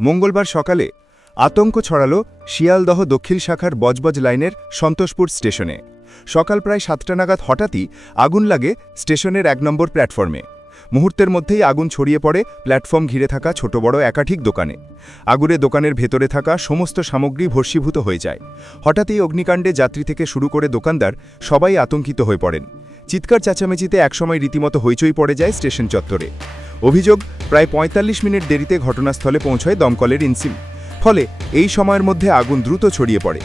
মঙ্গলবার সকালে আতঙ্ক ছড়ালো শিয়ালদহ দক্ষিণ শাখার বজবজ লাইনের সন্তোষপুর স্টেশনে। সকাল প্রায় 7টা নাগাদ হঠাৎই আগুন লাগে স্টেশনের 1 নম্বর প্ল্যাটফর্মে। মুহূর্তের মধ্যেই আগুন ছড়িয়ে পড়ে প্ল্যাটফর্ম ঘিরে থাকা ছোট বড় একাধিক দোকানে। আগুনে দোকানের ভেতরে থাকা সমস্ত সামগ্রী ভস্মীভূত হয়ে যায়। হঠাৎই অগ্নিকাণ্ডে যাত্রী থেকে শুরু করে দোকানদার সবাই আতঙ্কিত হয়ে পড়েন। চিৎকার চেঁচামেচিতে একসময় রীতিমতো হইচই পড়ে যায় স্টেশন চত্বরে। অভিযোগ, প্রায় 45 মিনিট দেরিতে ঘটনাস্থলে পৌঁছায় দমকলের ইঞ্জিন। ফলে এই সময়ের মধ্যে আগুন দ্রুত ছড়িয়ে পড়ে।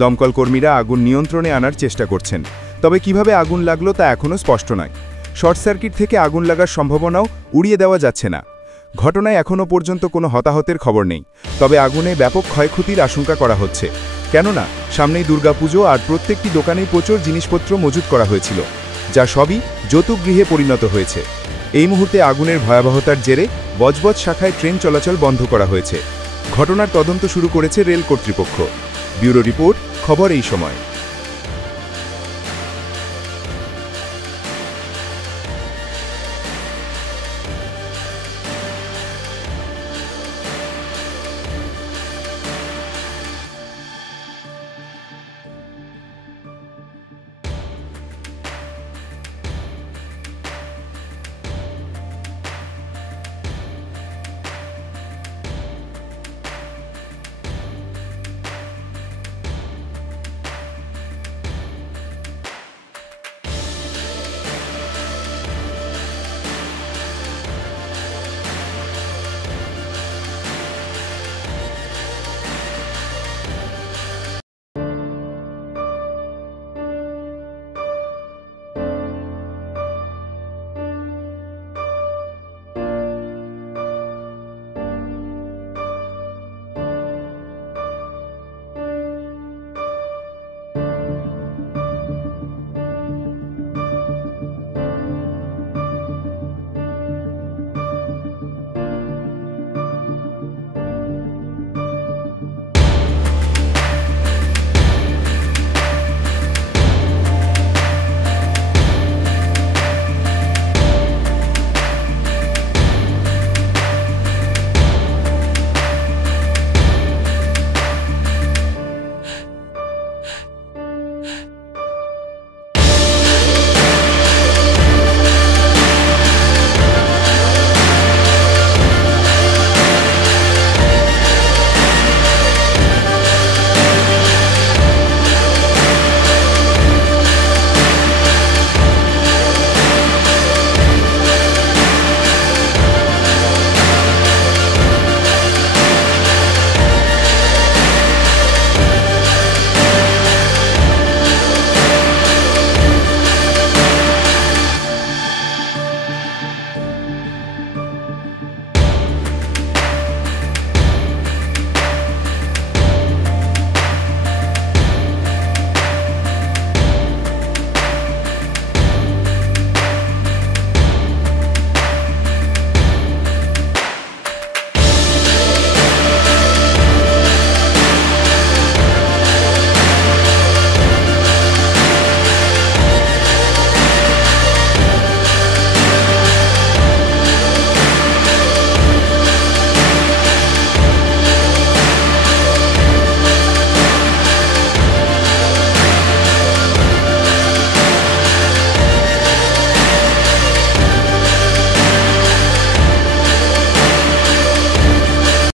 দমকল কর্মীরা আগুন নিয়ন্ত্রণে আনার চেষ্টা করছেন, তবে কিভাবে আগুন লাগলো তা এখনও স্পষ্ট নয়। শর্ট সার্কিট থেকে আগুন লাগার সম্ভাবনাও উড়িয়ে দেওয়া যাচ্ছে না। ঘটনায় এখনও পর্যন্ত কোনো হতাহতের খবর নেই, তবে আগুনে ব্যাপক ক্ষয়ক্ষতির আশঙ্কা করা হচ্ছে। কেননা সামনেই দুর্গাপুজো আর প্রত্যেকটি দোকানেই প্রচুর জিনিসপত্র মজুত করা হয়েছিল, যা সবই যৌতুকগৃহে পরিণত হয়েছে। এই মুহূর্তে আগুনের ভয়াবহতার জেরে বজবজ শাখায় ট্রেন চলাচল বন্ধ করা হয়েছে। ঘটনার তদন্ত শুরু করেছে রেল কর্তৃপক্ষ। ব্যুরো রিপোর্ট, খবর এই সময়।